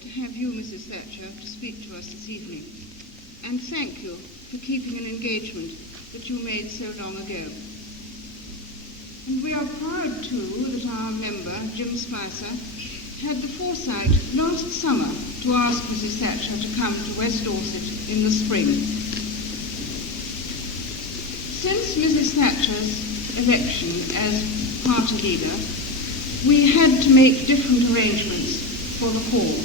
to have you, Mrs. Thatcher, to speak to us this evening. And thank you for keeping an engagement that you made so long ago. And we are proud, too, that our member, Jim Spicer, had the foresight last summer to ask Mrs. Thatcher to come to West Dorset in the spring. Since Mrs. Thatcher's election as party leader, we had to make different arrangements for the hall.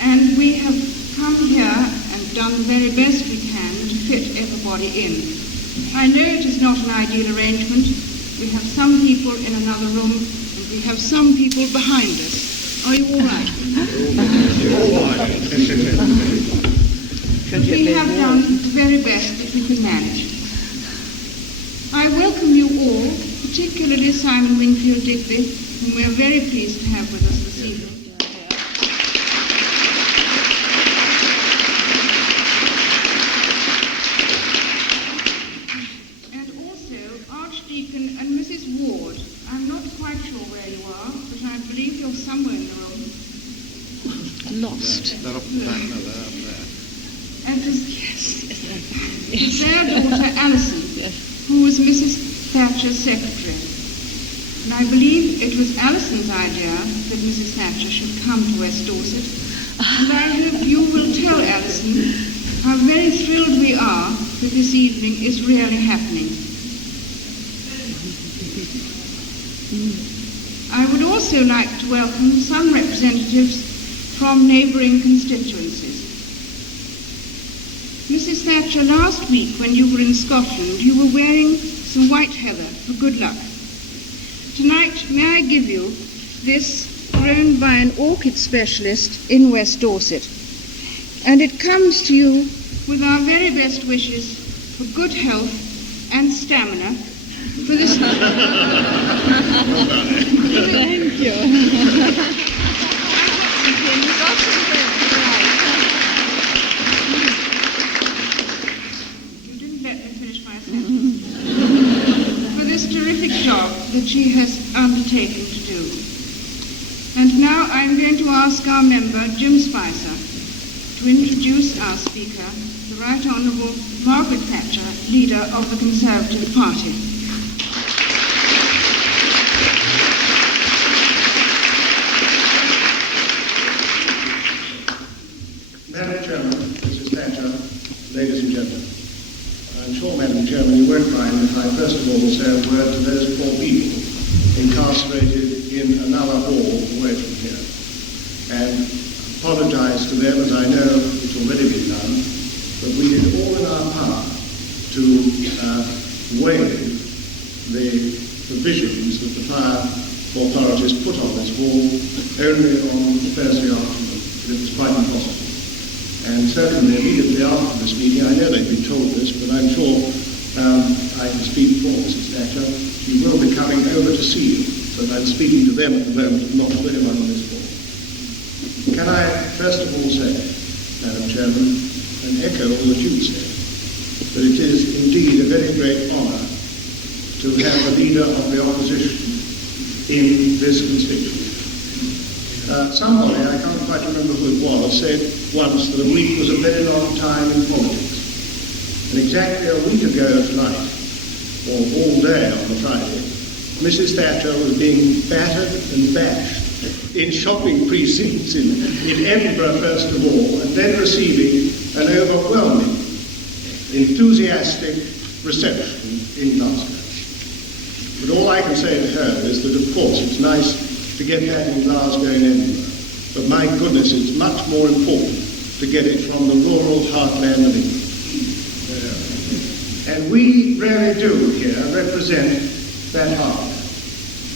And we have come here and done the very best we can to fit everybody in. I know it is not an ideal arrangement. We have some people in another room, and we have some people behind us. Are you all right? But we have done the very best that we can manage. I welcome you all, particularly Simon Wingfield Digby, whom we are very pleased to have with us this evening. And also Archdeacon and Mrs. Ward. I'm not quite sure where you are, but I believe you're somewhere in the room. Lost. They're up the back, no, they're up there. And their daughter Alison, who was Mrs. Thatcher's secretary. And I believe it was Alison's idea that Mrs. Thatcher should come to West Dorset. And I hope you will tell Alison how very thrilled we are that this evening is really happening. I would also like to welcome some representatives from neighbouring constituencies. Mrs. Thatcher, last week when you were in Scotland, you were wearing some white heather for good luck. Tonight, may I give you this grown by an orchid specialist in West Dorset. And it comes to you with our very best wishes for good health and stamina for this... Thank you. You didn't let me finish my sentence. For this terrific job that she has undertaken to do. And now I'm going to ask our member, Jim Spicer, to introduce our speaker, the Right Honourable Margaret Thatcher, leader of the Conservative Party. Madam Chairman, Mrs. Thatcher, ladies and gentlemen, I'm sure, Madam Chairman, you won't mind if I first of all say a word to those poor people incarcerated in another hall away from here, and apologise to them, as I know it's already been done, but we did all in our power to waive the provisions that the fire authorities put on this wall only on Thursday afternoon. It was quite impossible. And certainly immediately after this meeting, I know they've been told this, but I'm sure I can speak for Mrs. Thatcher. She will be coming over to see you, but I'm speaking to them at the moment, not to anyone on this floor. Can I first of all say, Madam Chairman, and echo all that you said, that it is indeed a very great honour to have a leader of the opposition in this constituency. Somebody, I can't quite remember who it was, said once that a week was a very long time in politics. And exactly a week ago tonight, or all day on the Friday, Mrs. Thatcher was being battered and bashed in shopping precincts in Edinburgh first of all, and then receiving an overwhelming, enthusiastic reception in Glasgow. But all I can say to her is that, of course, it's nice to get that in Glasgow and Edinburgh, but my goodness, it's much more important to get it from the rural heartland of England. And we really do here represent that heartland.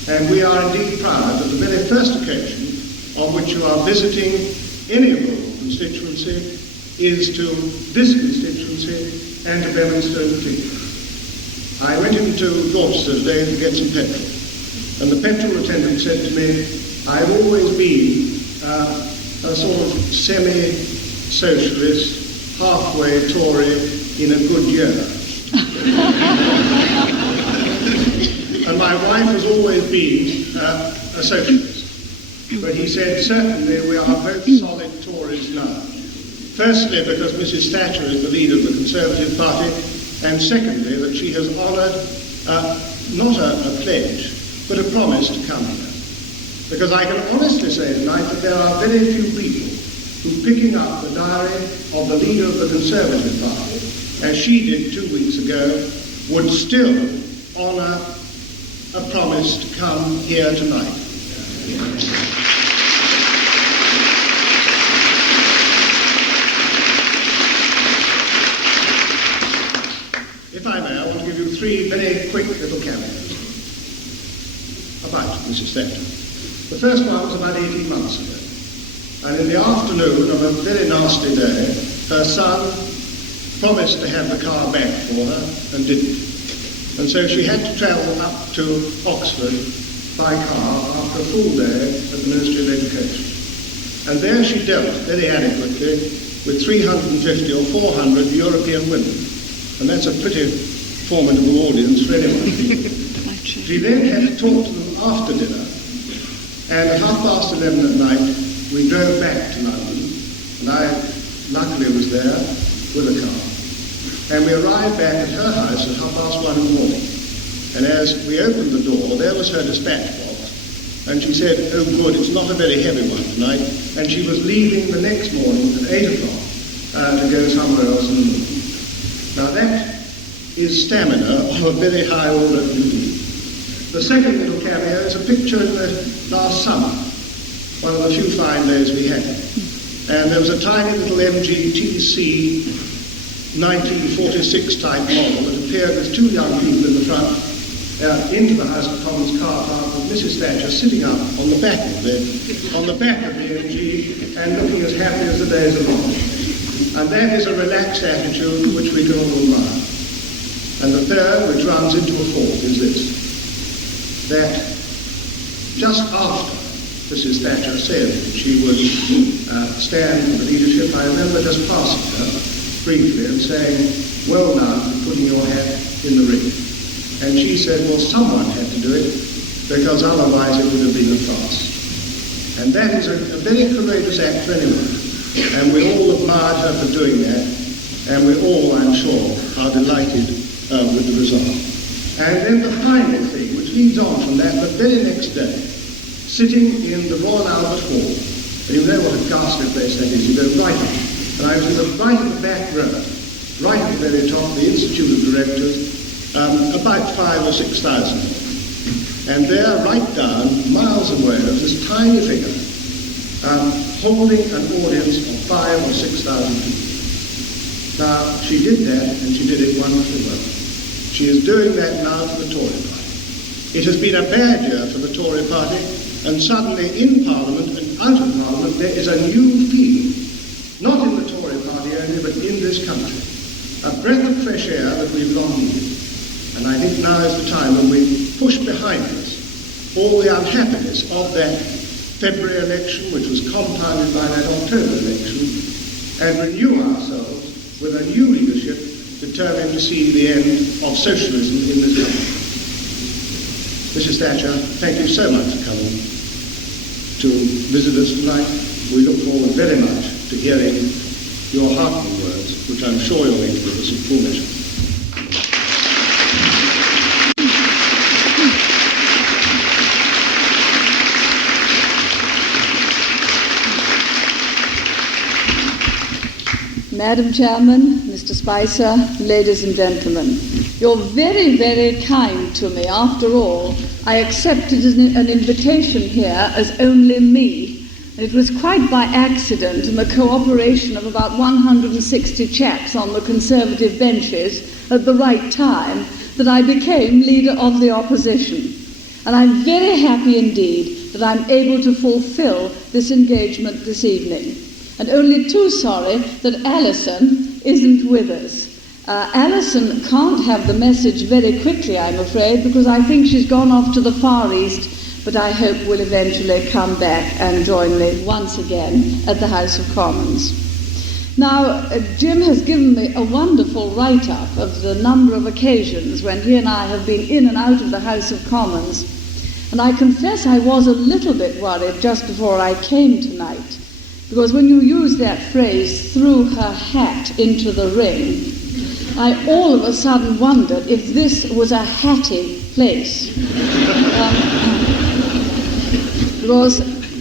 And we are indeed proud that the very first occasion on which you are visiting any rural constituency is to this constituency and to Beaminster in particular. I went into Dorset today to get some petrol, and the petrol attendant said to me, I've always been a sort of semi-socialist, halfway Tory in a good year. And my wife has always been a socialist. but he said, certainly we are both solid Tories now. Firstly, because Mrs. Thatcher is the leader of the Conservative Party, and secondly, that she has honoured not a pledge, but a promise to come here. Because I can honestly say tonight that there are very few people who, picking up the diary of the leader of the Conservative Party, as she did 2 weeks ago, would still honour a promise to come here tonight. If I may, I want to give you 3 very quick little cameos about Mrs. Thatcher. The first one was about 18 months ago, and in the afternoon of a very nasty day, her son promised to have the car back for her and didn't. And so she had to travel up to Oxford by car after a full day at the Ministry of Education. And there she dealt very adequately with 350 or 400 European women. And that's a pretty formidable audience for anyone. She then had to talk to them after dinner. And at 11:30 at night, we drove back to London. And I luckily was there with a car. And we arrived back at her house at 1:30 in the morning. And as we opened the door, there was her dispatch box. And she said, "Oh good, it's not a very heavy one tonight." And she was leaving the next morning at 8 o'clock to go somewhere else in the morning. Now that is stamina of a very high order indeed. The second little cameo is a picture in the last summer, one of the few fine days we had. And there was a tiny little MGTC 1946 type model that appeared with 2 young people in the front into the House of Commons car park with Mrs. Thatcher sitting up on the back of the MG and looking as happy as the days are long. And that is a relaxed attitude which we can all admire. And the third, which runs into a fourth, is this: that just after Mrs. Thatcher said that she would stand for the leadership, I remember just passing her briefly and saying, "Well now, you're putting your hat in the ring." And she said, "Well, someone had to do it, because otherwise it would have been a farce." And that is a very courageous act for anyone. And we all admired her for doing that, and we all, I'm sure, are delighted with the result. And then the final thing, which leads on from that, the very next day, sitting in the Royal Albert Hall, and you know what a ghastly place that is, you go right up, and I was right at the back row, right at the very top, the Institute of Directors, about 5,000 or 6,000. And there, right down, miles away, was this tiny figure, holding an audience of 5,000 or 6,000 people. Now, she did that, and she did it wonderfully well. She is doing that now for the Tory party. It has been a bad year for the Tory party, and suddenly in Parliament and out of Parliament there is a new feeling, not in the Tory party only, but in this country. A breath of fresh air that we've long needed. And I think now is the time when we push behind us all the unhappiness of that February election, which was compounded by that October election, and renew ourselves with a new leadership determined to see the end of socialism in this country. Mrs. Thatcher, thank you so much for coming to visit us tonight. We look forward very much to hearing your heartening words, which I'm sure you're going to give us in full measure. Madam Chairman, Mr. Spicer, ladies and gentlemen, you're very, very kind to me. After all, I accepted an invitation here as only me. It was quite by accident and the cooperation of about 160 chaps on the Conservative benches at the right time that I became leader of the opposition. And I'm very happy indeed that I'm able to fulfill this engagement this evening. And only too sorry that Alison isn't with us. Alison can't have the message very quickly, I'm afraid, because I think she's gone off to the Far East, but I hope will eventually come back and join me once again at the House of Commons. Now, Jim has given me a wonderful write-up of the number of occasions when he and I have been in and out of the House of Commons. And I confess I was a little bit worried just before I came tonight, because when you use that phrase, threw her hat into the ring, I all of a sudden wondered if this was a hatty place. Because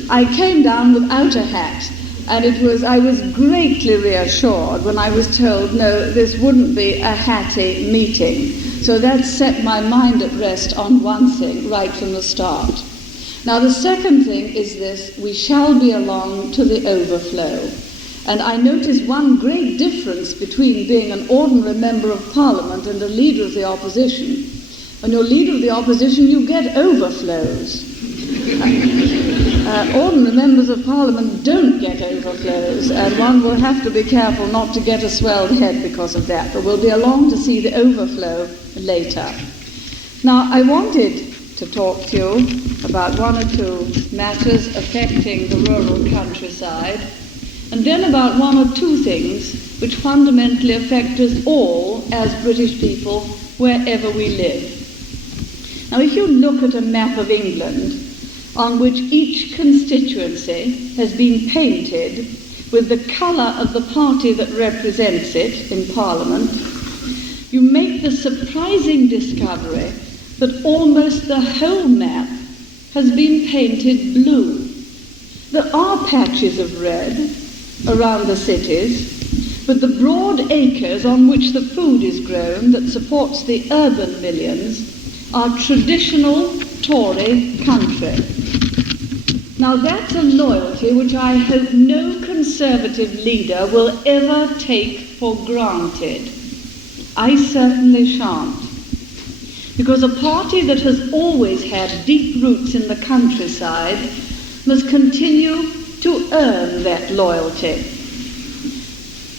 I came down without a hat, and I was greatly reassured when I was told, no, this wouldn't be a hatty meeting. So that set my mind at rest on one thing right from the start. Now the second thing is this: we shall be along to the overflow. And I notice one great difference between being an ordinary member of Parliament and a leader of the opposition. When you're leader of the opposition, you get overflows. Ordinary members of Parliament don't get overflows, and one will have to be careful not to get a swelled head because of that, but we'll be along to see the overflow later. Now, I wanted to talk to you about one or two matters affecting the rural countryside, and then about one or two things which fundamentally affect us all as British people wherever we live. Now, if you look at a map of England on which each constituency has been painted with the colour of the party that represents it in Parliament, you make the surprising discovery that almost the whole map has been painted blue. There are patches of red around the cities, but the broad acres on which the food is grown that supports the urban millions are traditional Tory country. Now that's a loyalty which I hope no Conservative leader will ever take for granted. I certainly shan't. Because a party that has always had deep roots in the countryside must continue to earn that loyalty.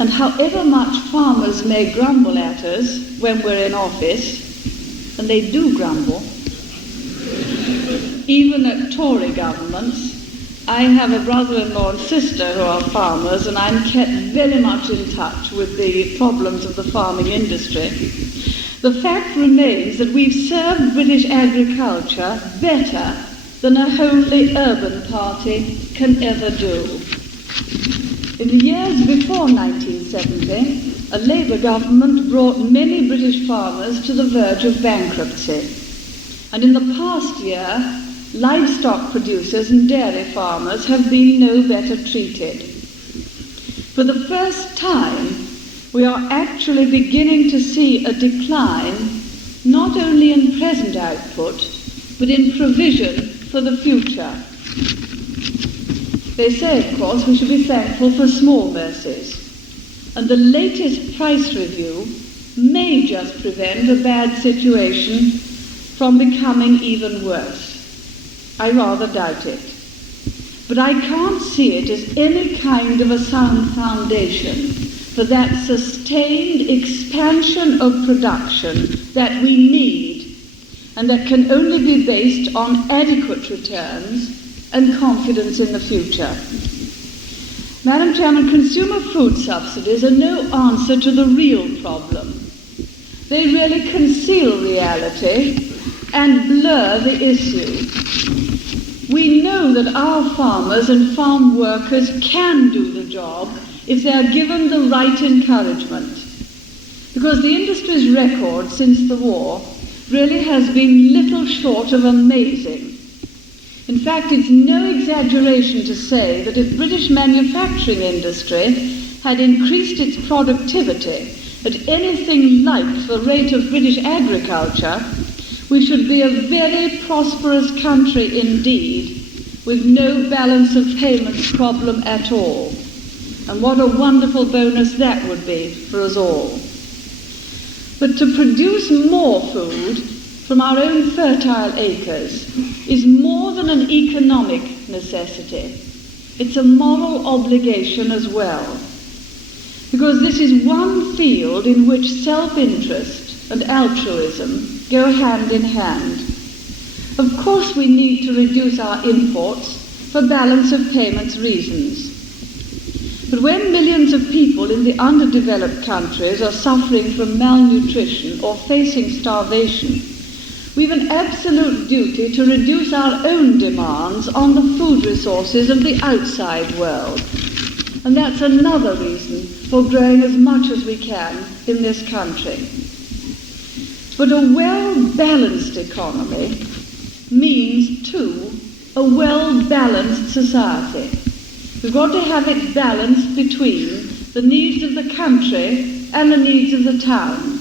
And however much farmers may grumble at us when we're in office, and they do grumble, even at Tory governments. I have a brother-in-law and sister who are farmers, and I'm kept very much in touch with the problems of the farming industry. The fact remains that we've served British agriculture better than a wholly urban party can ever do. In the years before 1970, a Labour government brought many British farmers to the verge of bankruptcy. And in the past year, livestock producers and dairy farmers have been no better treated. For the first time, we are actually beginning to see a decline, not only in present output, but in provision for the future. They say, of course, we should be thankful for small mercies. And the latest price review may just prevent a bad situation from becoming even worse. I rather doubt it. But I can't see it as any kind of a sound foundation for that sustained expansion of production that we need, and that can only be based on adequate returns and confidence in the future. Madam Chairman, consumer food subsidies are no answer to the real problem. They really conceal reality and blur the issue. We know that our farmers and farm workers can do the job if they are given the right encouragement, because the industry's record since the war really has been little short of amazing. In fact, it's no exaggeration to say that if British manufacturing industry had increased its productivity at anything like the rate of British agriculture, we should be a very prosperous country indeed, with no balance of payments problem at all. And what a wonderful bonus that would be for us all. But to produce more food from our own fertile acres is more than an economic necessity. It's a moral obligation as well. Because this is one field in which self-interest and altruism go hand in hand. Of course we need to reduce our imports for balance of payments reasons. But when millions of people in the underdeveloped countries are suffering from malnutrition or facing starvation, We've an absolute duty to reduce our own demands on the food resources of the outside world. And that's another reason for growing as much as we can in this country. But a well-balanced economy means, too, a well-balanced society. We've got to have it balanced between the needs of the country and the needs of the town,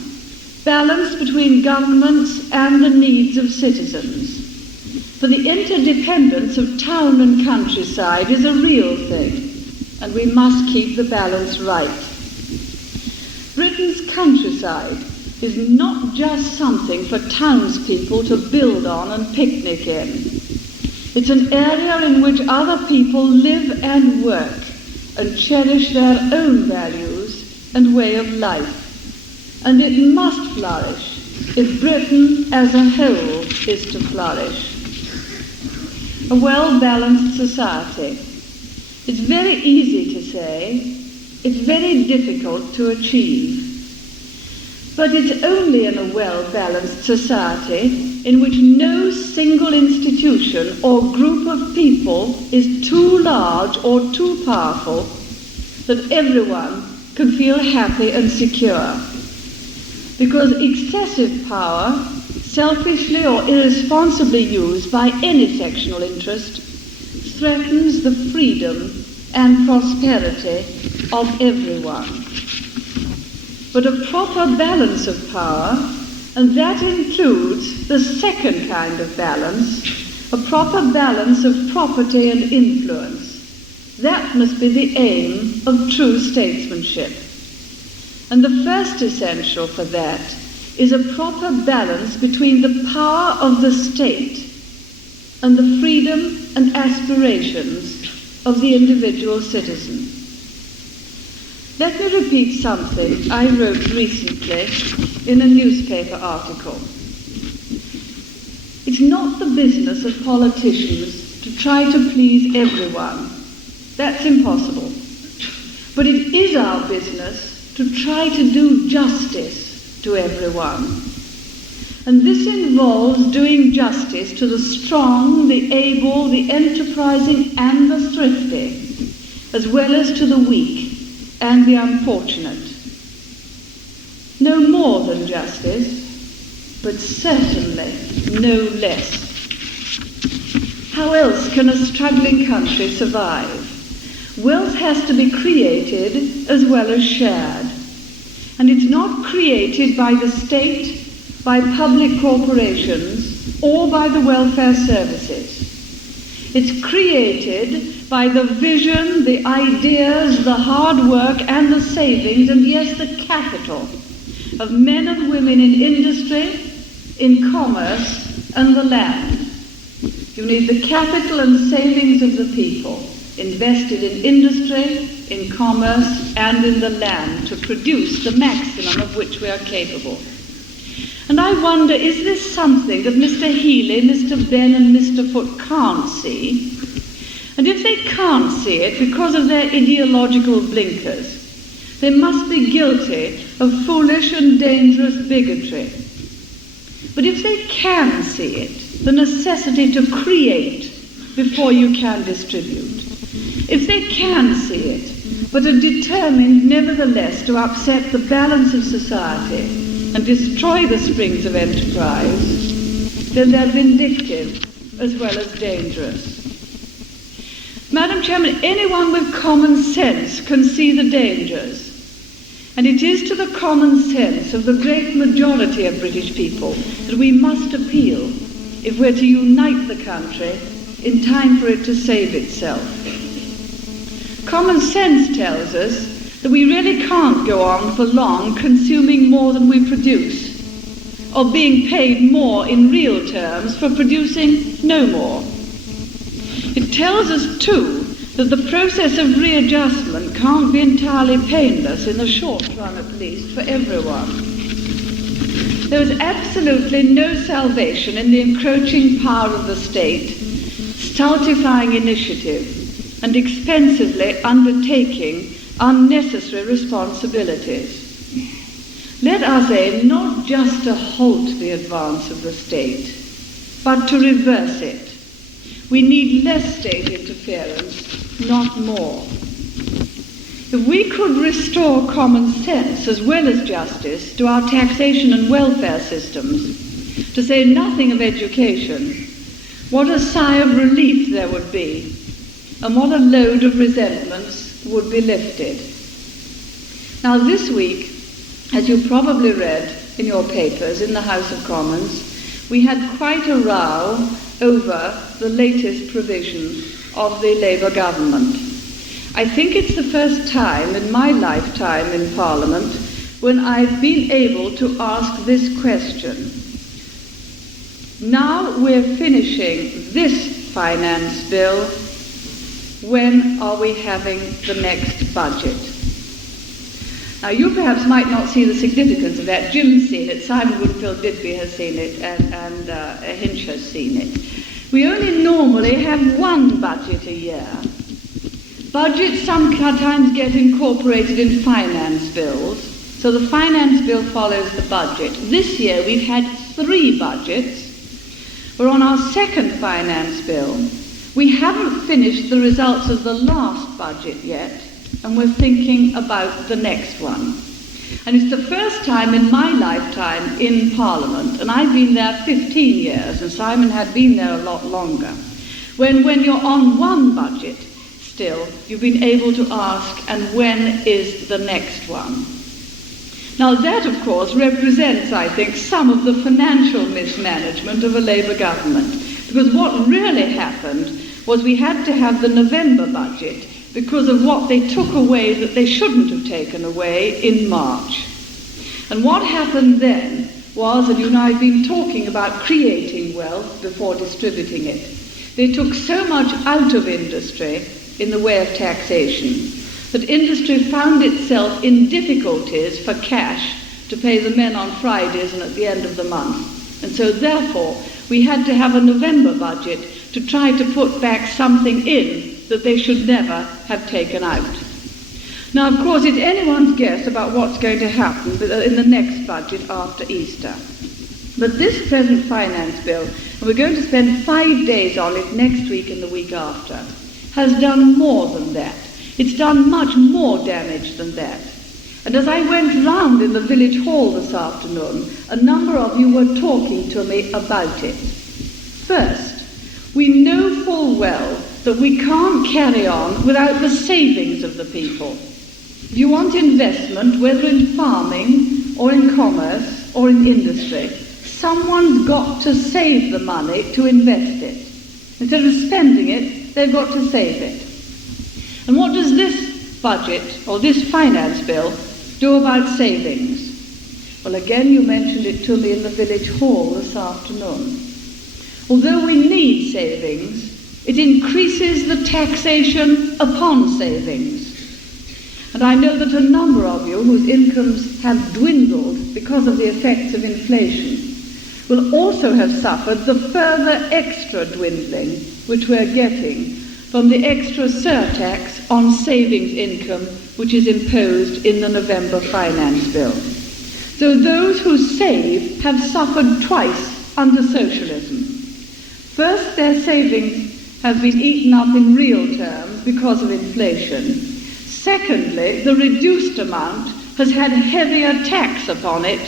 balanced between governments and the needs of citizens. For the interdependence of town and countryside is a real thing, and we must keep the balance right. Britain's countryside is not just something for townspeople to build on and picnic in. It's an area in which other people live and work and cherish their own values and way of life. And it must flourish if Britain as a whole is to flourish. A well-balanced society. It's very easy to say, it's very difficult to achieve. But it's only in a well-balanced society in which no single institution or group of people is too large or too powerful that everyone can feel happy and secure. Because excessive power, selfishly or irresponsibly used by any sectional interest, threatens the freedom and prosperity of everyone. But a proper balance of power, and that includes the second kind of balance, a proper balance of property and influence. That must be the aim of true statesmanship. And the first essential for that is a proper balance between the power of the state and the freedom and aspirations of the individual citizen. Let me repeat something I wrote recently in a newspaper article. It's not the business of politicians to try to please everyone. That's impossible. But it is our business to try to do justice to everyone. And this involves doing justice to the strong, the able, the enterprising, and the thrifty, as well as to the weak and the unfortunate. No more than justice, but certainly no less. How else can a struggling country survive? Wealth has to be created as well as shared. And it's not created by the state, by public corporations, or by the welfare services. It's created by the vision, the ideas, the hard work, and the savings, and yes, the capital of men and women in industry, in commerce, and the land. You need the capital and savings of the people, invested in industry, in commerce, and in the land to produce the maximum of which we are capable. And I wonder, is this something that Mr. Healy, Mr. Benn, and Mr. Foote can't see? And if they can't see it because of their ideological blinkers, they must be guilty of foolish and dangerous bigotry. But if they can see it, the necessity to create before you can distribute, if they can see it, but are determined nevertheless to upset the balance of society and destroy the springs of enterprise, then they're vindictive as well as dangerous. Madam Chairman, anyone with common sense can see the dangers. And it is to the common sense of the great majority of British people that we must appeal if we're to unite the country in time for it to save itself. Common sense tells us that we really can't go on for long consuming more than we produce, or being paid more in real terms for producing no more. It tells us, too, that the process of readjustment can't be entirely painless, in the short run at least, for everyone. There is absolutely no salvation in the encroaching power of the state, stultifying initiative, and expensively undertaking unnecessary responsibilities. let us aim not just to halt the advance of the state, but to reverse it. We need less state interference, not more. If we could restore common sense as well as justice to our taxation and welfare systems, to say nothing of education, what a sigh of relief there would be, and what a load of resentments would be lifted. Now this week, as you probably read in your papers in the House of Commons, we had quite a row over the latest provision of the Labour government. I think it's the first time in my lifetime in Parliament when I've been able to ask this question. Now we're finishing this finance bill. When are we having the next budget? Now you perhaps might not see the significance of that. Jim's seen it, Simon Woodfield-Digby has seen it, and Hinch has seen it. We only normally have one budget a year. Budgets sometimes get incorporated in finance bills, so the finance bill follows the budget. This year we've had 3 budgets. We're on our second finance bill. We haven't finished the results of the last budget yet, and we're thinking about the next one. And it's the first time in my lifetime in Parliament, and I've been there 15 years, and Simon had been there a lot longer, when you're on one budget still, you've been able to ask, and when is the next one? Now that, of course, represents, I think, some of the financial mismanagement of a Labour government, because what really happened was we had to have the November budget because of what they took away that they shouldn't have taken away in March. And what happened then was, and you and I have been talking about creating wealth before distributing it, they took so much out of industry in the way of taxation that industry found itself in difficulties for cash to pay the men on Fridays and at the end of the month. And so therefore we had to have a November budget to try to put back something in that they should never have taken out. Now, of course, it's anyone's guess about what's going to happen in the next budget after Easter. But this present finance bill, and we're going to spend 5 days on it next week and the week after, has done more than that. It's done much more damage than that. And as I went round in the village hall this afternoon, a number of you were talking to me about it. First, we know full well that we can't carry on without the savings of the people. If you want investment, whether in farming or in commerce or in industry, someone's got to save the money to invest it. Instead of spending it, they've got to save it. And what does this budget, or this finance bill, do about savings? Well, again, you mentioned it to me in the village hall this afternoon. Although we need savings, it increases the taxation upon savings. And I know that a number of you whose incomes have dwindled because of the effects of inflation will also have suffered the further extra dwindling which we're getting from the extra surtax on savings income which is imposed in the November finance bill. So those who save have suffered twice under socialism. First, their savings have been eaten up in real terms because of inflation. Secondly, the reduced amount has had heavier tax upon it,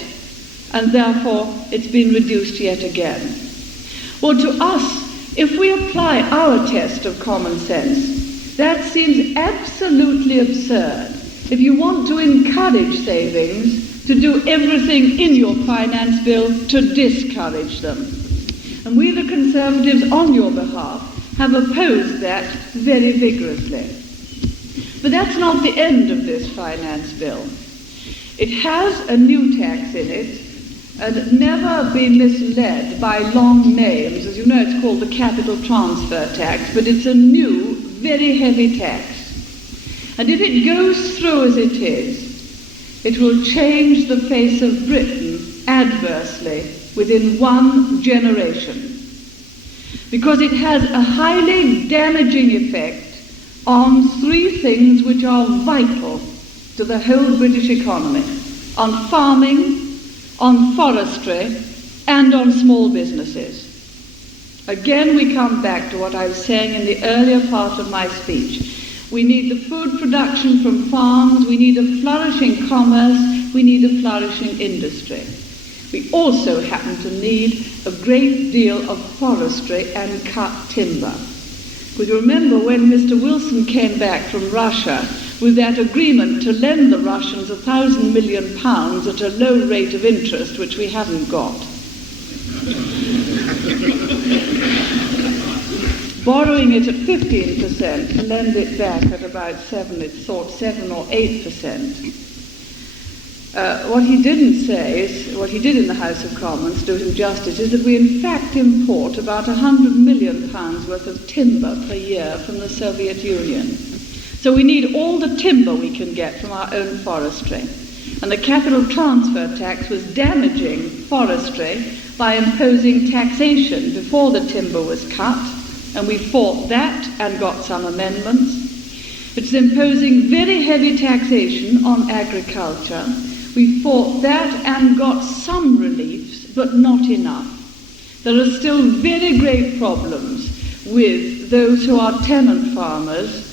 and therefore it's been reduced yet again. Well, to us, if we apply our test of common sense, that seems absolutely absurd. If you want to encourage savings, to do everything in your finance bill to discourage them. And we, the Conservatives, on your behalf, have opposed that very vigorously. But that's not the end of this finance bill. It has a new tax in it, and never be misled by long names. As you know, it's called the capital transfer tax, but it's a new, very heavy tax. And if it goes through as it is, it will change the face of Britain adversely within one generation, because it has a highly damaging effect on 3 things which are vital to the whole British economy: on farming, on forestry, and on small businesses. Again, we come back to what I was saying in the earlier part of my speech. We need the food production from farms, we need a flourishing commerce, we need a flourishing industry. We also happen to need a great deal of forestry and cut timber. Because you remember when Mr. Wilson came back from Russia with that agreement to lend the Russians £1,000 million at a low rate of interest, which we haven't got. Borrowing it at 15% to lend it back at about 7 or 8%. What he didn't say is, what he did in the House of Commons, do him justice, is that we in fact import about £100 million worth of timber per year from the Soviet Union. So we need all the timber we can get from our own forestry. And the capital transfer tax was damaging forestry by imposing taxation before the timber was cut, and we fought that and got some amendments. It's imposing very heavy taxation on agriculture. We fought that and got some reliefs, but not enough. There are still very great problems with those who are tenant farmers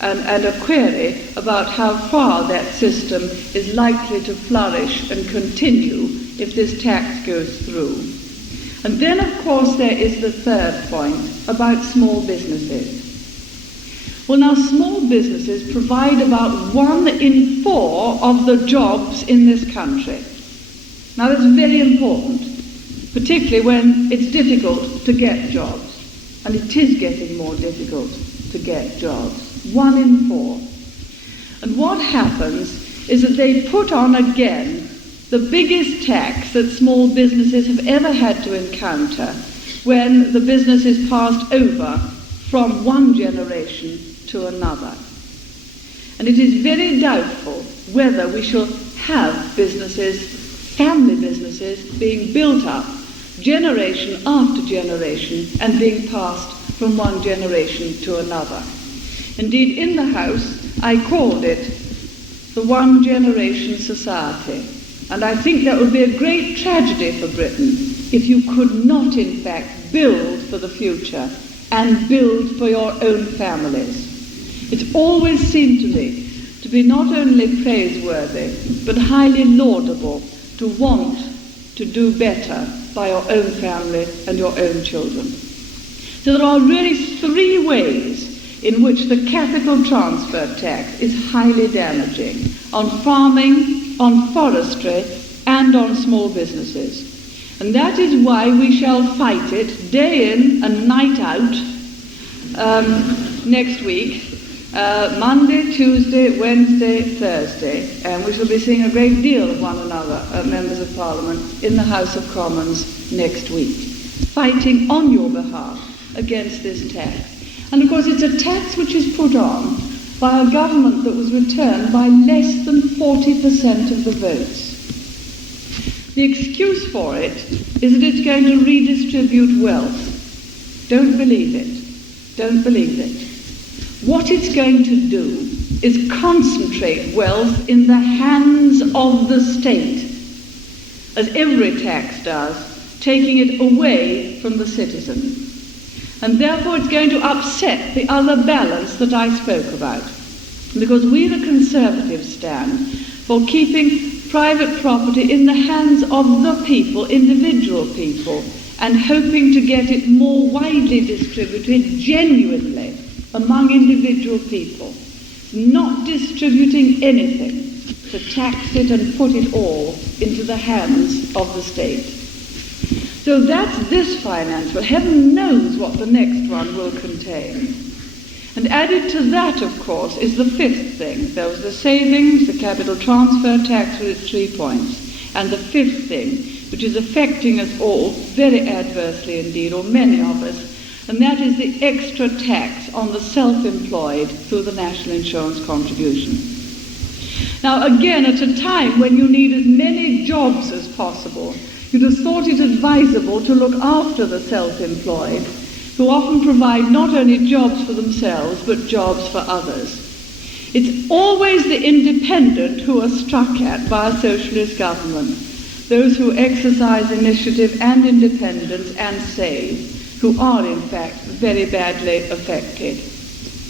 and a query about how far that system is likely to flourish and continue if this tax goes through. And then, of course, there is the third point about small businesses. Well, now, small businesses provide about 1 in 4 of the jobs in this country. Now, that's very important, particularly when it's difficult to get jobs. And it is getting more difficult to get jobs. 1 in 4. And what happens is that they put on again the biggest tax that small businesses have ever had to encounter when the business is passed over from one generation to another. And it is very doubtful whether we shall have businesses, family businesses, being built up generation after generation and being passed from one generation to another. Indeed, in the House, I called it the one-generation society. And I think that would be a great tragedy for Britain if you could not, in fact, build for the future and build for your own families. It's always seemed to me to be not only praiseworthy, but highly laudable to want to do better by your own family and your own children. So there are really 3 ways in which the capital transfer tax is highly damaging: on farming, on forestry, and on small businesses. And that is why we shall fight it day in and night out next week, Monday, Tuesday, Wednesday, Thursday, and we shall be seeing a great deal of one another, members of Parliament, in the House of Commons next week, fighting on your behalf against this tax. And of course it's a tax which is put on by a government that was returned by less than 40% of the votes. The excuse for it is that it's going to redistribute wealth. Don't believe it. Don't believe it. What it's going to do is concentrate wealth in the hands of the state, as every tax does, taking it away from the citizen. And therefore it's going to upset the other balance that I spoke about. Because we, the Conservatives, stand for keeping private property in the hands of the people, individual people, and hoping to get it more widely distributed genuinely among individual people. Not distributing anything to tax it and put it all into the hands of the state. So that's this finance bill. Heaven knows what the next one will contain. And added to that, of course, is the 5th thing. There was the savings, the capital transfer tax with its 3 points. And the 5th thing, which is affecting us all very adversely indeed, or many of us, and that is the extra tax on the self-employed through the national insurance contribution. Now again, at a time when you need as many jobs as possible, you'd have thought it advisable to look after the self-employed, who often provide not only jobs for themselves, but jobs for others. It's always the independent who are struck at by a socialist government, those who exercise initiative and independence and save, who are in fact very badly affected.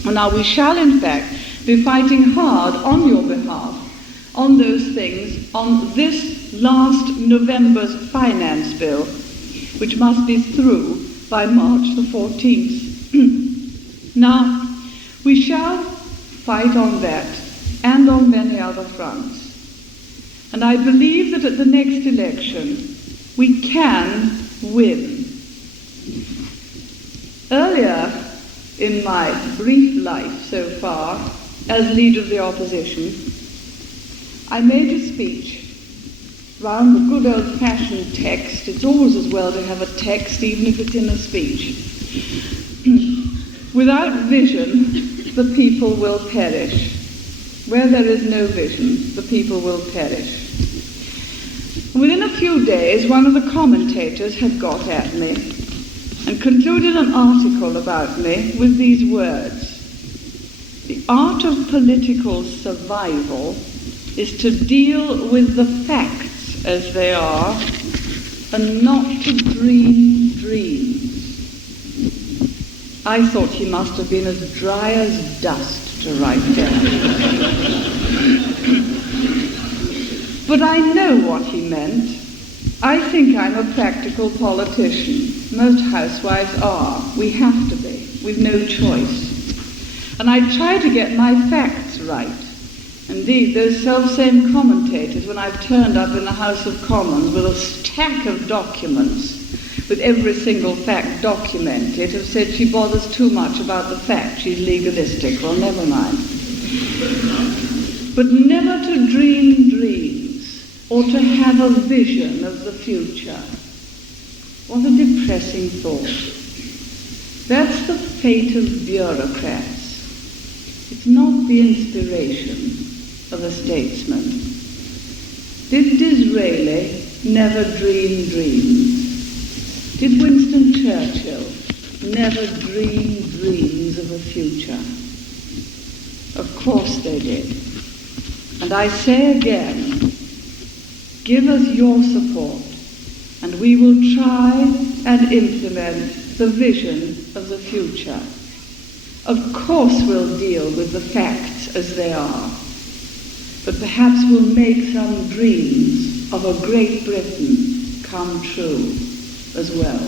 And now we shall in fact be fighting hard on your behalf on those things on this last November's finance bill, which must be through by March the 14th. Now, we shall fight on that and on many other fronts. And I believe that at the next election, we can win. Earlier in my brief life so far, as leader of the opposition, I made a speech round the good old-fashioned text. It's always as well to have a text, even if it's in a speech. Without vision, the people will perish. Where there is no vision, the people will perish. Within a few days, one of the commentators had got at me and concluded an article about me with these words: "The art of political survival is to deal with the facts as they are and not to dream dreams." I thought he must have been as dry as dust to write that. But I know what he meant. I think I'm a practical politician. Most housewives are. We have to be. We've no choice. And I try to get my facts right. Indeed, those self-same commentators, when I've turned up in the House of Commons with a stack of documents, with every single fact documented, have said she bothers too much about the fact, she's legalistic. Well, never mind. But never to dream dreams, or to have a vision of the future. What a depressing thought. That's the fate of bureaucrats. It's not the inspiration of a statesman. Did Disraeli never dream dreams? Did Winston Churchill never dream dreams of a future? Of course they did. And I say again, give us your support, and we will try and implement the vision of the future. Of course we'll deal with the facts as they are, but perhaps we'll make some dreams of a Great Britain come true as well.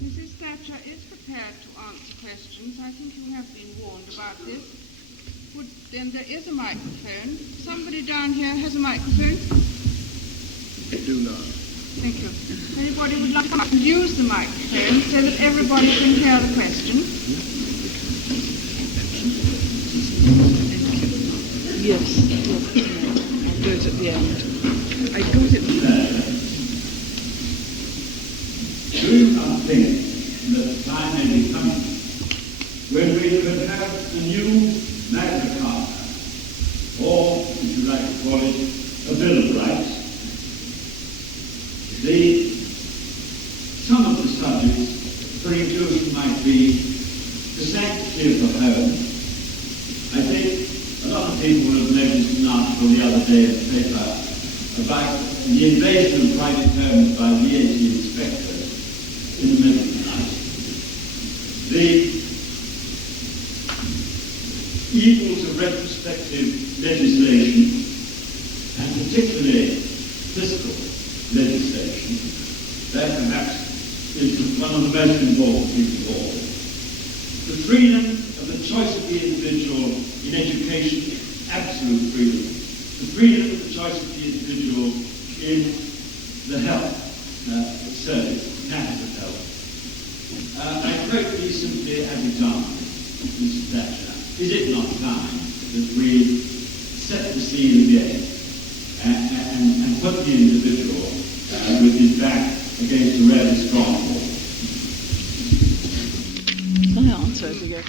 Mrs. Thatcher is prepared to answer questions. I think you have been warned about this. Then there is a microphone. Somebody down here has a microphone? I do not. Thank you. Anybody would like to use the microphone so that everybody can hear the question? Yes. I'll do it at the end. I got it. Do you not think that the time may be coming when we could have a new Magna Carta, or, if you like to call it, a Bill of Rights? Some of the subjects for inclusion might be the sanctity of the home. I think a lot of people will have noticed an article the other day in the paper about the invasion of private homes by VAT inspectors in the middle of the night. The evils of retrospective legislation, and particularly fiscal legislation, that perhaps is one of the most important things of all. The freedom of the choice of the individual in education, absolute freedom. The freedom of the choice of the individual in the health service, matters of health. I quote these simply as examples, Mrs. Thatcher. Is it not time that we set the scene again and put the individual with his back against a really strong wall? I answer it again.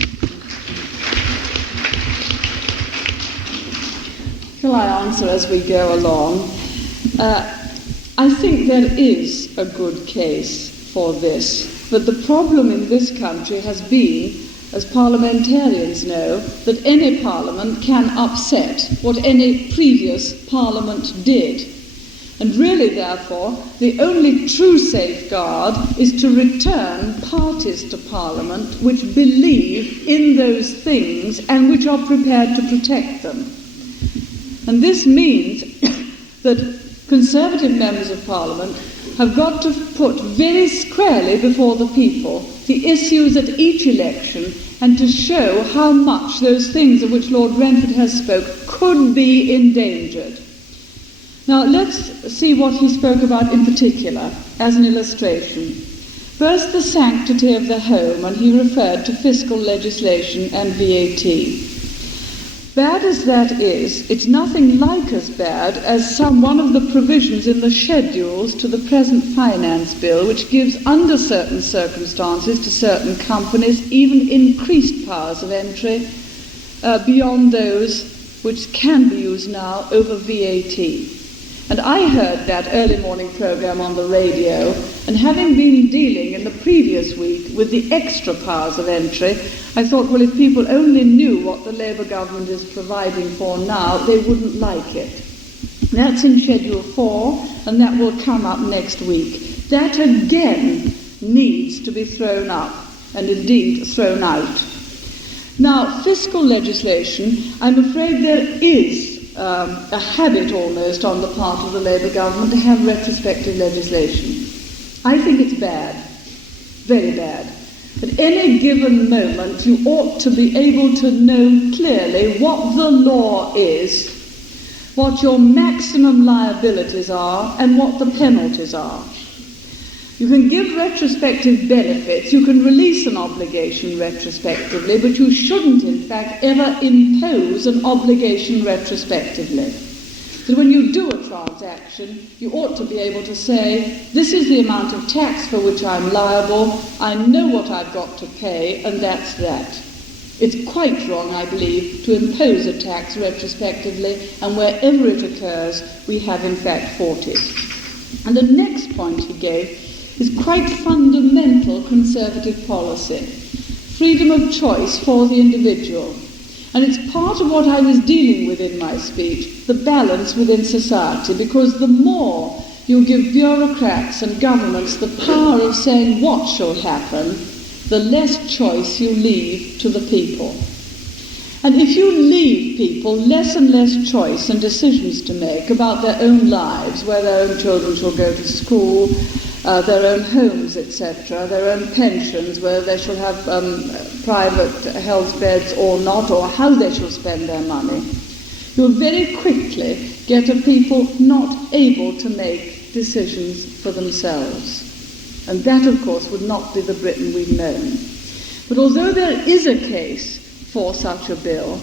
Shall I answer as we go along? I think there is a good case for this, but the problem in this country has been, as parliamentarians know, that any parliament can upset what any previous parliament did. And really, therefore, the only true safeguard is to return parties to Parliament which believe in those things and which are prepared to protect them. And this means that Conservative members of Parliament have got to put very squarely before the people the issues at each election and to show how much those things of which Lord Renford has spoke could be endangered. Now let's see what he spoke about in particular as an illustration. First, the sanctity of the home, and he referred to fiscal legislation and VAT. Bad as that is, it's nothing like as bad as one of the provisions in the schedules to the present finance bill, which gives, under certain circumstances, to certain companies even increased powers of entry beyond those which can be used now over VAT. And I heard that early morning programme on the radio, and having been dealing in the previous week with the extra powers of entry, I thought, well, if people only knew what the Labour government is providing for now, they wouldn't like it. That's in Schedule 4, and that will come up next week. That again needs to be thrown up, and indeed thrown out. Now, fiscal legislation, I'm afraid there is a habit almost on the part of the Labour government to have retrospective legislation. I think it's bad, very bad. At any given moment, you ought to be able to know clearly what the law is, what your maximum liabilities are, and what the penalties are. You can give retrospective benefits, you can release an obligation retrospectively, but you shouldn't, in fact, ever impose an obligation retrospectively. So when you do a transaction, you ought to be able to say, this is the amount of tax for which I'm liable, I know what I've got to pay, and that's that. It's quite wrong, I believe, to impose a tax retrospectively, and wherever it occurs, we have in fact fought it. And the next point he gave is quite fundamental Conservative policy. Freedom of choice for the individual. And it's part of what I was dealing with in my speech, the balance within society, because the more you give bureaucrats and governments the power of saying what shall happen, the less choice you leave to the people. And if you leave people less and less choice and decisions to make about their own lives, where their own children shall go to school, their own homes, etc., their own pensions, whether they shall have private health beds or not, or how they shall spend their money, you'll very quickly get a people not able to make decisions for themselves. And that, of course, would not be the Britain we've known. But although there is a case for such a bill,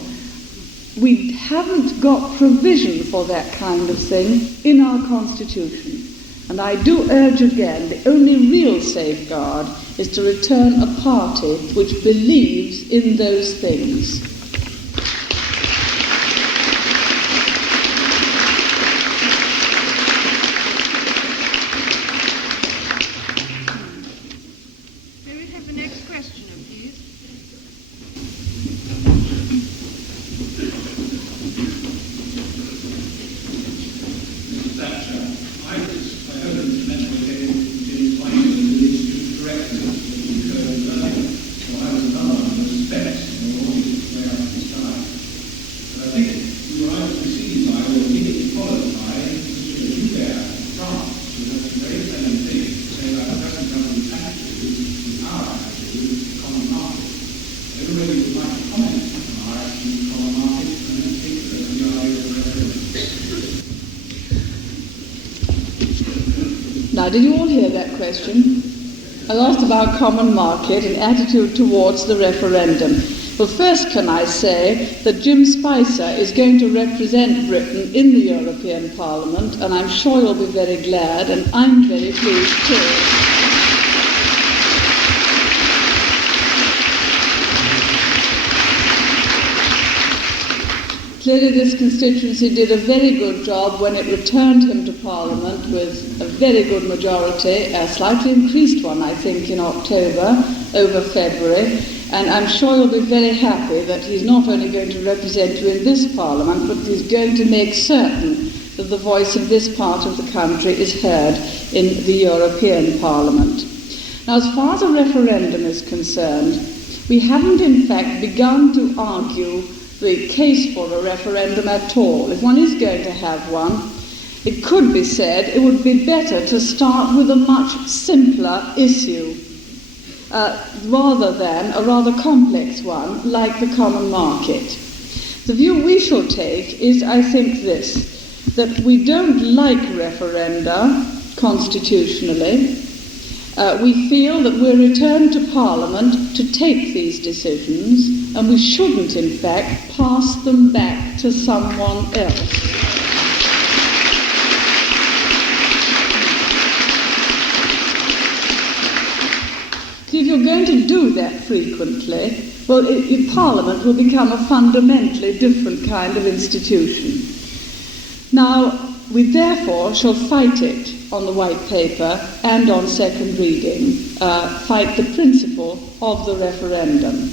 we haven't got provision for that kind of thing in our Constitution. And I do urge again, the only real safeguard is to return a party which believes in those things. May we have the next questioner, please? Thatcher, I heard this mental in finding the Institute directors that you heard earlier. So I was another one of the specs in the audience way up the sky. But I think we were either preceded by or immediately followed by Mr. Joubert from France, who has some very telling things to say about the present government's attitude and our attitude to the common market. Everybody would like to comment on our attitude to the common market, and in particular the idea of the referendum. Now, did you all hear that question? I asked about common market and attitude towards the referendum. Well, first can I say that Jim Spicer is going to represent Britain in the European Parliament, and I'm sure you'll be very glad, and I'm very pleased too. Clearly this constituency did a very good job when it returned him to Parliament with a very good majority, a slightly increased one, I think, in October over February, and I'm sure you'll be very happy that he's not only going to represent you in this Parliament, but he's going to make certain that the voice of this part of the country is heard in the European Parliament. Now, as far as a referendum is concerned, we haven't in fact begun to argue the case for a referendum at all. If one is going to have one, it could be said it would be better to start with a much simpler issue rather than a rather complex one like the common market. The view we shall take is, I think, this, that we don't like referenda constitutionally. We feel that we're returned to Parliament to take these decisions, and we shouldn't, in fact, pass them back to someone else. See, if you're going to do that frequently, well, Parliament will become a fundamentally different kind of institution. Now, we therefore shall fight it on the white paper and on second reading, fight the principle of the referendum.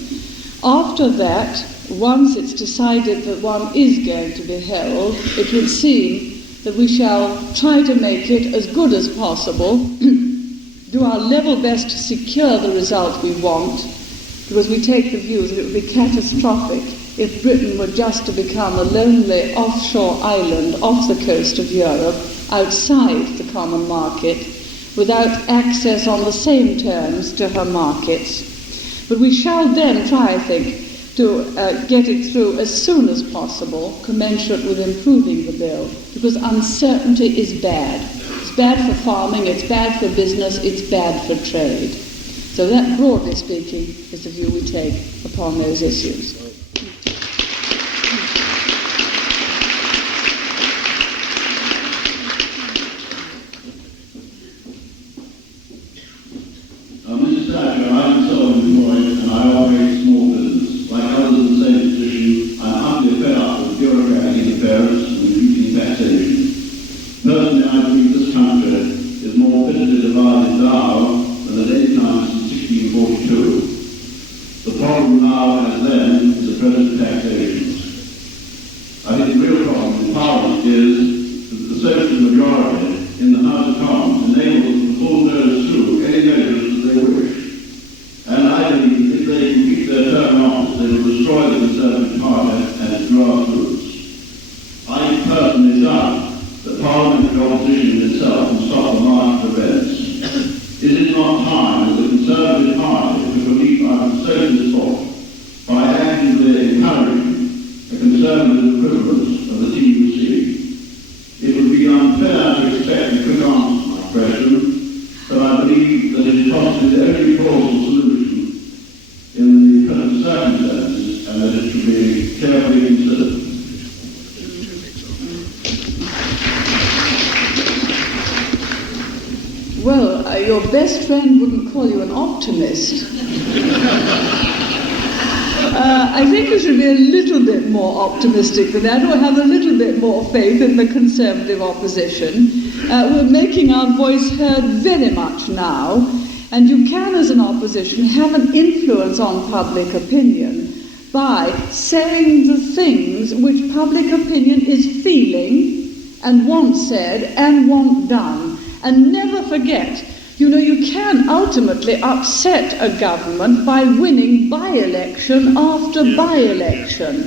After that, once it's decided that one is going to be held, it would seem that we shall try to make it as good as possible, do our level best to secure the result we want, because we take the view that it would be catastrophic if Britain were just to become a lonely offshore island off the coast of Europe, outside the common market, without access on the same terms to her markets. But we shall then try, I think, to get it through as soon as possible, commensurate with improving the bill, because uncertainty is bad. It's bad for farming, it's bad for business, it's bad for trade. So that, broadly speaking, is the view we take upon those issues. Mrs. Thatcher, I'm self-employed and I operate small business. Like others in the same position, I'm utterly fed up with bureaucratic interference and increasing taxation. Personally, I believe this country is more fitted to divide and now than at any time since 1642. The problem now, as then, is the present taxations. I think the real problem in Parliament is that the social majority in the House of Commons enables them to pull nose through any measures that they wish. And I believe that if they can keep their term in office, they will destroy the Conservative Party and its grassroots. I personally doubt that parliamentary opposition itself can stop the march of events. Is it not time that the Conservative Party took a leap out of socialist thought by actively encouraging a conservative equivalent of the TUC? It would be unfair to expect a quick answer to my question, but I believe that it is possibly the only plausible solution in the present circumstances, and that it should be carefully considered. Well, your best friend wouldn't call you an optimist. I think you should be a little bit more optimistic than that, or have a little bit more faith in the Conservative opposition. We're making our voice heard very much now, and you can, as an opposition, have an influence on public opinion by saying the things which public opinion is feeling and wants said and want done. And never forget, you can ultimately upset a government by winning by-election after by-election.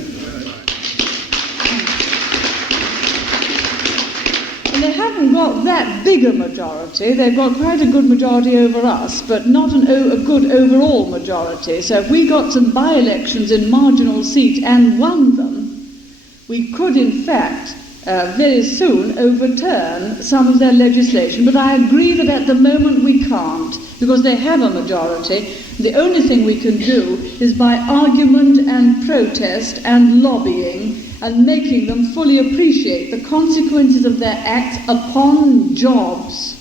And they haven't got that big a majority. They've got quite a good majority over us, but not a good overall majority. So if we got some by-elections in marginal seats and won them, we could, in fact, very soon overturn some of their legislation. But I agree that at the moment we can't, because they have a majority. The only thing we can do is by argument and protest and lobbying and making them fully appreciate the consequences of their acts upon jobs.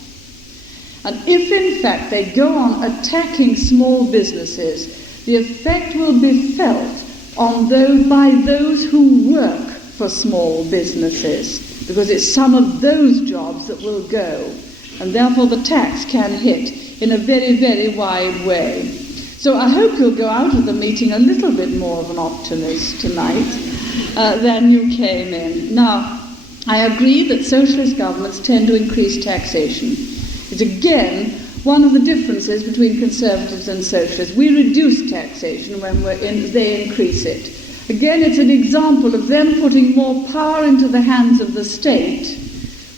And if in fact they go on attacking small businesses, the effect will be felt on by those who work for small businesses, because it's some of those jobs that will go, and therefore the tax can hit in a very, very wide way. So I hope you'll go out of the meeting a little bit more of an optimist tonight than you came in. Now, I agree that socialist governments tend to increase taxation. It's again one of the differences between conservatives and socialists. We reduce taxation when we're in, they increase it. Again, it's an example of them putting more power into the hands of the state,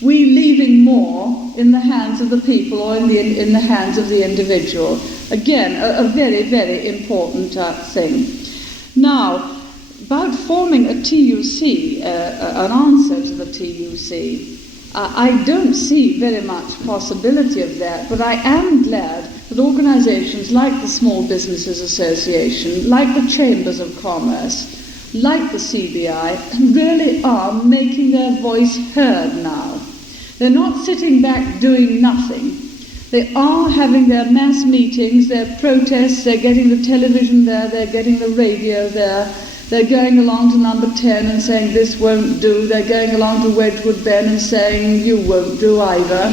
we leaving more in the hands of the people or in the hands of the individual. Again, a very, very important thing. Now, about forming a TUC, an answer to the TUC, I don't see very much possibility of that, but I am glad that organisations like the Small Businesses Association, like the Chambers of Commerce, like the CBI, really are making their voice heard now. They're not sitting back doing nothing. They are having their mass meetings, their protests, they're getting the television there, they're getting the radio there, they're going along to number 10 and saying this won't do, they're going along to Wedgwood Ben and saying you won't do either.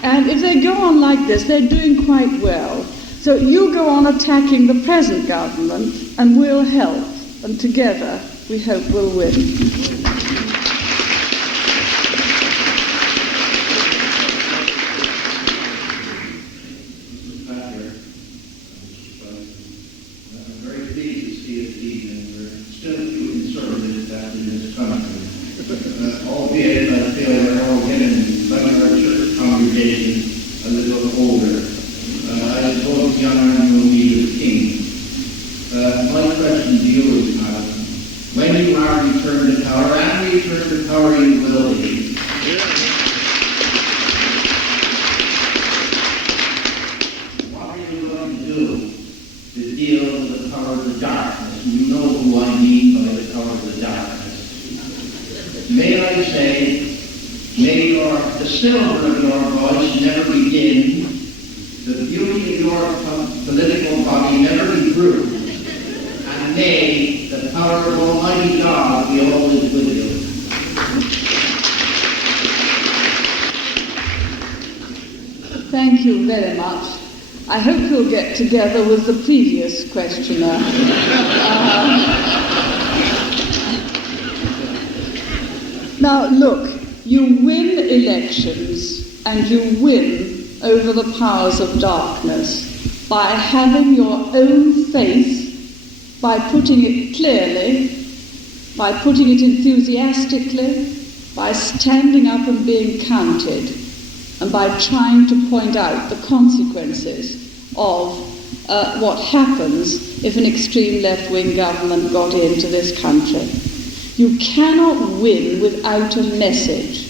And if they go on like this, they're doing quite well. So you go on attacking the present government and we'll help. And together, we hope we'll win. Mr. Thatcher, I'm very pleased to see this evening we're still a few conservatives left in this country. Albeit I feel we're all getting, like our church congregation, a little older. I suppose younger will be the king. My question to you is, madam, when you are returned to power, and returned to power you will be, what are you going to do to deal with the power of the darkness? And you know who I mean by the power of the darkness. May I say, may the silver of your voice never be dimmed, the beauty of your political body never be bruised, and may the power of Almighty God be always with you. Thank you very much. I hope you'll get together with the previous questioner. Now, look, you win elections and you win over the powers of darkness by having your own faith, by putting it clearly, by putting it enthusiastically, by standing up and being counted, and by trying to point out the consequences of what happens if an extreme left-wing government got into this country. You cannot win without a message.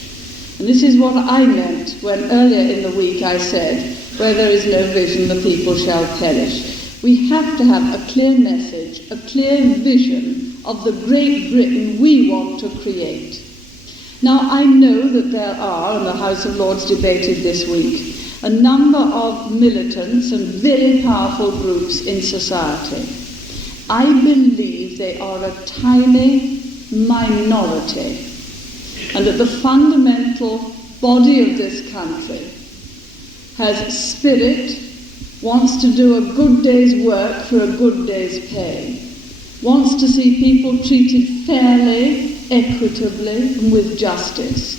And this is what I meant when earlier in the week I said, where there is no vision, the people shall perish. We have to have a clear message, a clear vision of the great Britain we want to create. Now, I know that there are, and the House of Lords debated this week, a number of militants and very powerful groups in society. I believe they are a tiny minority, and that the fundamental body of this country has spirit, wants to do a good day's work for a good day's pay, wants to see people treated fairly, equitably, and with justice,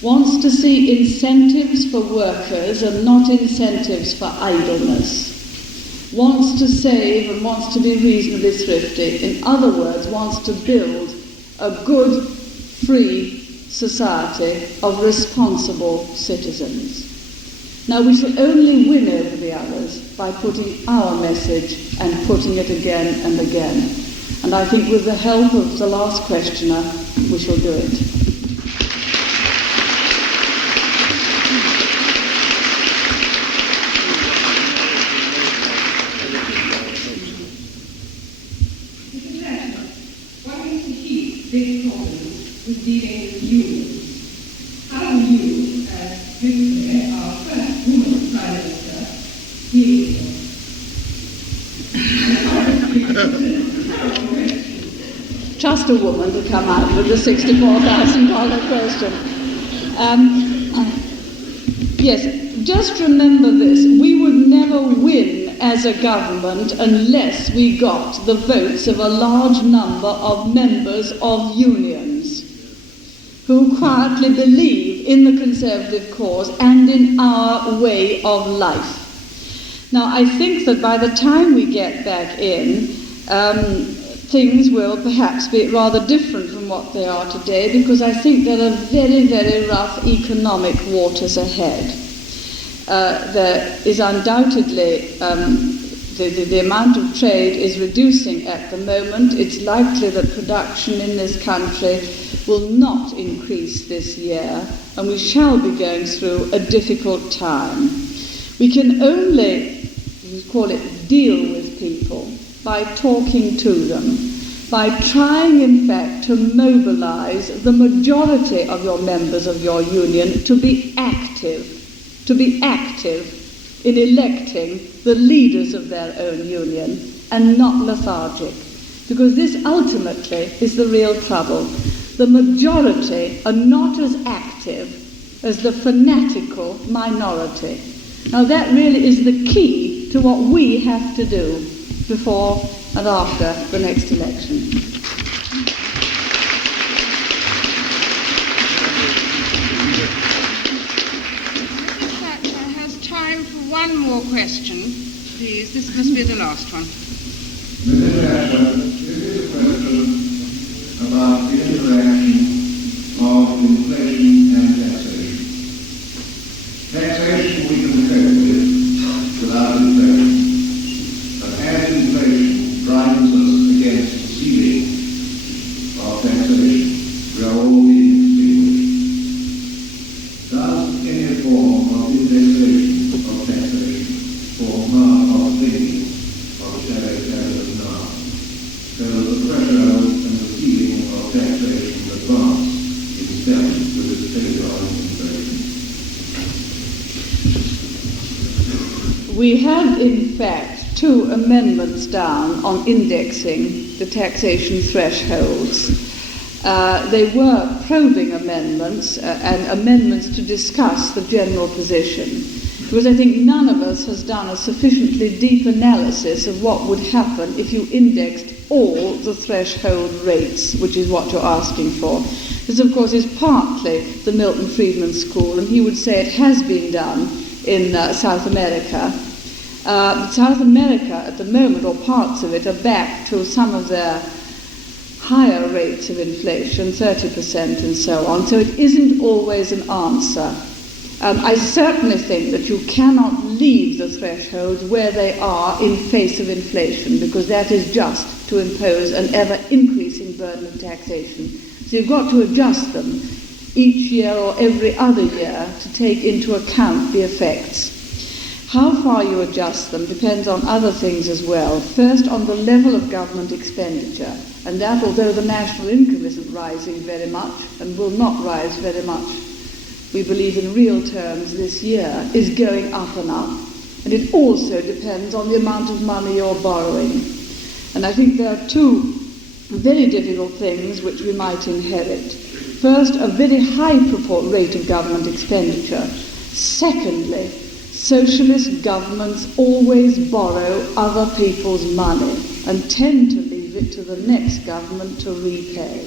wants to see incentives for workers and not incentives for idleness, wants to save and wants to be reasonably thrifty. In other words, wants to build a good, free society of responsible citizens. Now, we shall only win over the others by putting our message and putting it again and again. And I think with the help of the last questioner, we shall do it. Big problems with dealing with unions. How will you, as Britain, our first woman Prime Minister, trust a woman to come out with the $64,000 question. Yes, just remember this. We would never win as a government unless we got the votes of a large number of members of unions who quietly believe in the Conservative cause and in our way of life. Now, I think that by the time we get back in, things will perhaps be rather different from what they are today, because I think there are very, very rough economic waters ahead. There is undoubtedly, the amount of trade is reducing at the moment. It's likely that production in this country will not increase this year, and we shall be going through a difficult time. We can only, we call it, deal with people by talking to them, by trying, in fact, to mobilize the majority of your members of your union to be active in electing the leaders of their own union, and not lethargic. Because this ultimately is the real trouble. The majority are not as active as the fanatical minority. Now that really is the key to what we have to do before and after the next election. Mrs. Thatcher has time for one more question, please. This must be the last one. Mrs. Thatcher, this is a question about the interaction of inflation and taxation. Taxation we can cope with without inflation. But as inflation drives us against the ceiling of taxation, we are all being extinguished. Does any form of indexation of taxation form part of thinking of shadow cabinet now? So that the threshold and the ceiling of taxation advance in step with its take on inflation? We had, in fact, 2 amendments down on indexing the taxation thresholds. They were probing amendments and amendments to discuss the general position, because I think none of us has done a sufficiently deep analysis of what would happen if you indexed all the threshold rates, which is what you're asking for. This, of course, is partly the Milton Friedman School, and he would say it has been done in South America. South America, at the moment, or parts of it, are back to some of their higher rates of inflation, 30% and so on, so it isn't always an answer. I certainly think that you cannot leave the thresholds where they are in face of inflation, because that is just to impose an ever-increasing burden of taxation. So you've got to adjust them each year or every other year to take into account the effects. How far you adjust them depends on other things as well. First, on the level of government expenditure, and that, although the national income isn't rising very much and will not rise very much, we believe in real terms this year, is going up and up. And it also depends on the amount of money you're borrowing. And I think there are 2 very difficult things which we might inherit. First, a very high rate of government expenditure. Secondly, socialist governments always borrow other people's money and tend to leave it to the next government to repay.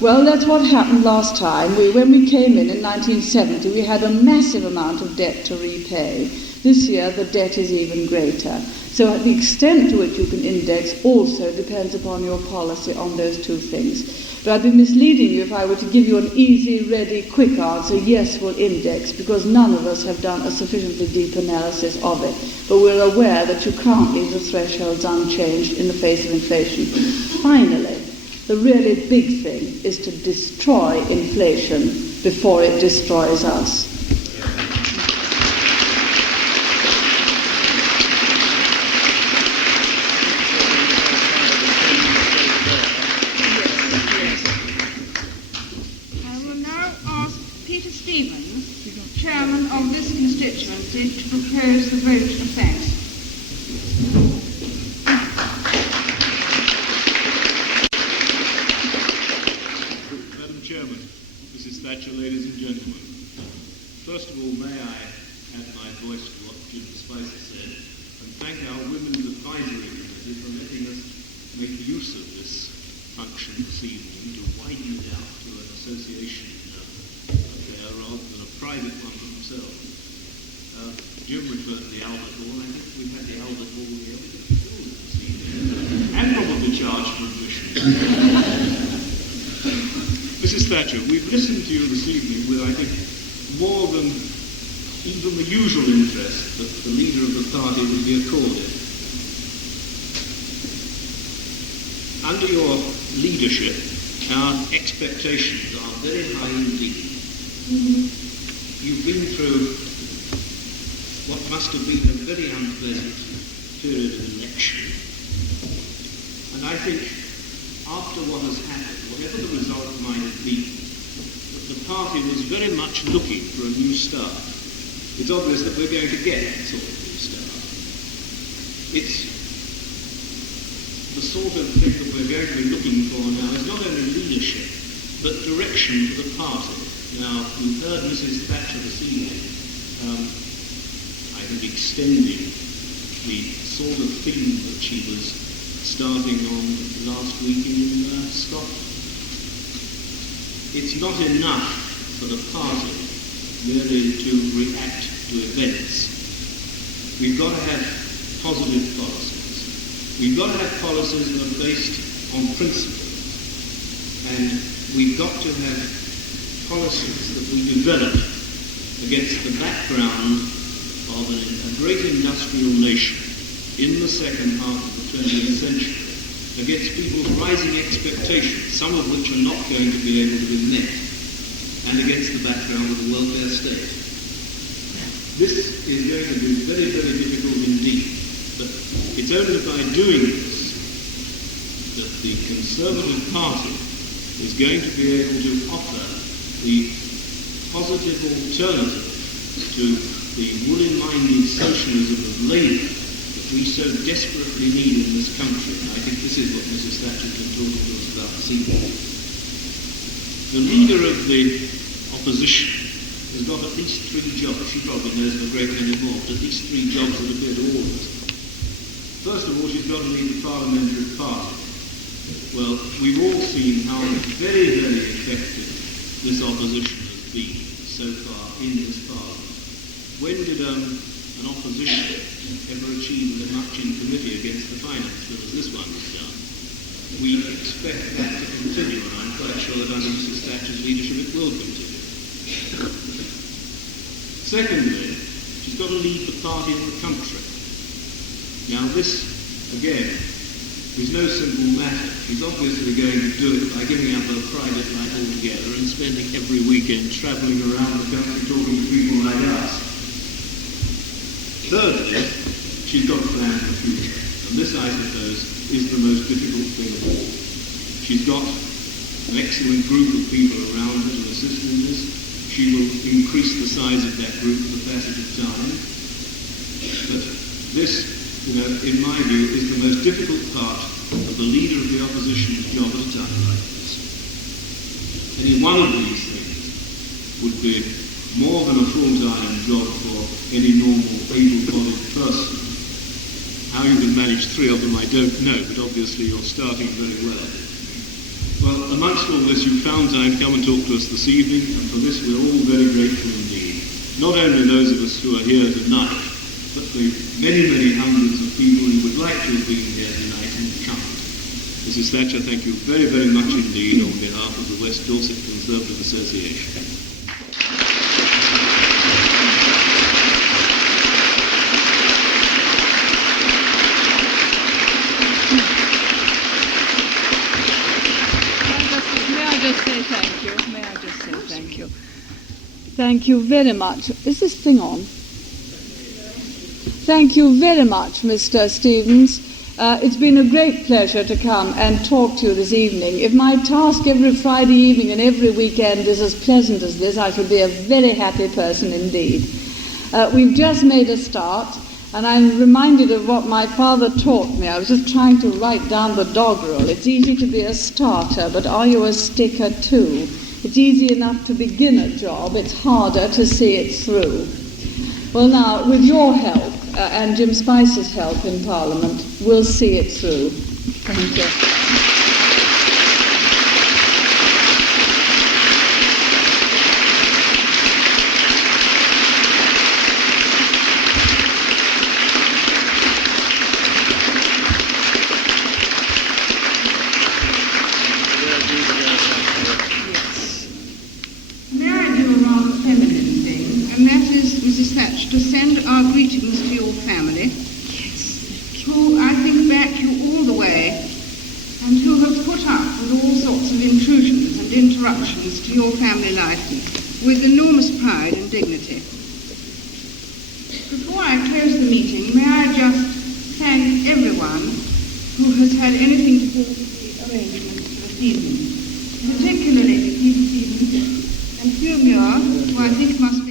Well, that's what happened last time. When we came in 1970, we had a massive amount of debt to repay. This year, the debt is even greater. So the extent to which you can index also depends upon your policy on those 2 things. But I'd be misleading you if I were to give you an easy, ready, quick answer, yes, we'll index, because none of us have done a sufficiently deep analysis of it. But we're aware that you can't leave the thresholds unchanged in the face of inflation. Finally, the really big thing is to destroy inflation before it destroys us. Chairman of this constituency, to propose the vote of thanks. Jim referred to the Albert Hall. I think we've had the Albert Hall here. And probably charged for admission. Mrs. Thatcher, we've listened to you this evening with, I think, more than even the usual interest that the leader of the party would be accorded. Under your leadership, our expectations are very high indeed. You've been through what must have been a very unpleasant period of election. And I think after what has happened, whatever the result might have been, the party was very much looking for a new start. It's obvious that we're going to get that sort of new start. It's the sort of thing that we're going to be looking for now is not only leadership, but direction for the party. Now, you heard Mrs. Thatcher this evening, I think, extending the sort of theme that she was starting on last week in Scotland. It's not enough for the party merely to react to events. We've got to have positive policies. We've got to have policies that are based on principles. And we've got to have policies that we develop against the background of a great industrial nation in the second half of the 20th century, against people's rising expectations, some of which are not going to be able to be met, and against the background of the welfare state. This is going to be very, very difficult indeed, but it's only by doing this that the Conservative Party is going to be able to offer the positive alternative to the woolly-minded socialism of Labour that we so desperately need in this country. And I think this is what Mrs. Thatcher has been talking to us about this evening. The leader of the opposition has got at least 3 jobs. She probably knows of a great many more, but at least 3 jobs that appear to all of us. First of all, she's got to lead the parliamentary party. Well, we've all seen how very, very effective this opposition has been so far in this parliament. When did an opposition ever achieve as much in committee against the finance bill as this one has done? We expect that to continue, and I'm quite sure that under Mrs. Thatcher's leadership it will continue. Secondly, she's got to lead the party in the country. Now this, again, is no simple matter. She's obviously going to do it by giving up her private life altogether and spending every weekend travelling around the country talking to people like us. Thirdly, she's got to plan for the future. And this, I suppose, is the most difficult thing of all. She's got an excellent group of people around her to assist in this. She will increase the size of that group with the passage of time. But this, in my view, is the most difficult part of the leader of the opposition's job at a time like this. Any one of these things would be more than a full-time job for any normal, able-bodied person. How you can manage 3 of them, I don't know, but obviously you're starting very well. Well, amongst all this, you found time to come and talk to us this evening, and for this we're all very grateful indeed. Not only those of us who are here tonight, but the many, many hundreds of people who would like to have been here tonight and can't. Mrs. Thatcher, thank you very, very much indeed on behalf of the West Dorset Conservative Association. Thank you very much. Is this thing on? Thank you very much, Mr. Stevens. It's been a great pleasure to come and talk to you this evening. If my task every Friday evening and every weekend is as pleasant as this, I should be a very happy person indeed. We've just made a start, and I'm reminded of what my father taught me. I was just trying to write down the dog rule. It's easy to be a starter, but are you a sticker too? It's easy enough to begin a job. It's harder to see it through. Well, now, with your help and Jim Spicer's help in Parliament, we'll see it through. Thank you. greetings to your family, who I think back you all the way, and who have put up with all sorts of intrusions and interruptions to your family life with enormous pride and dignity. Before I close the meeting, may I just thank everyone who has had anything to do with the arrangements for this evening, particularly Peter Stevens and Hugh Muir, who I think must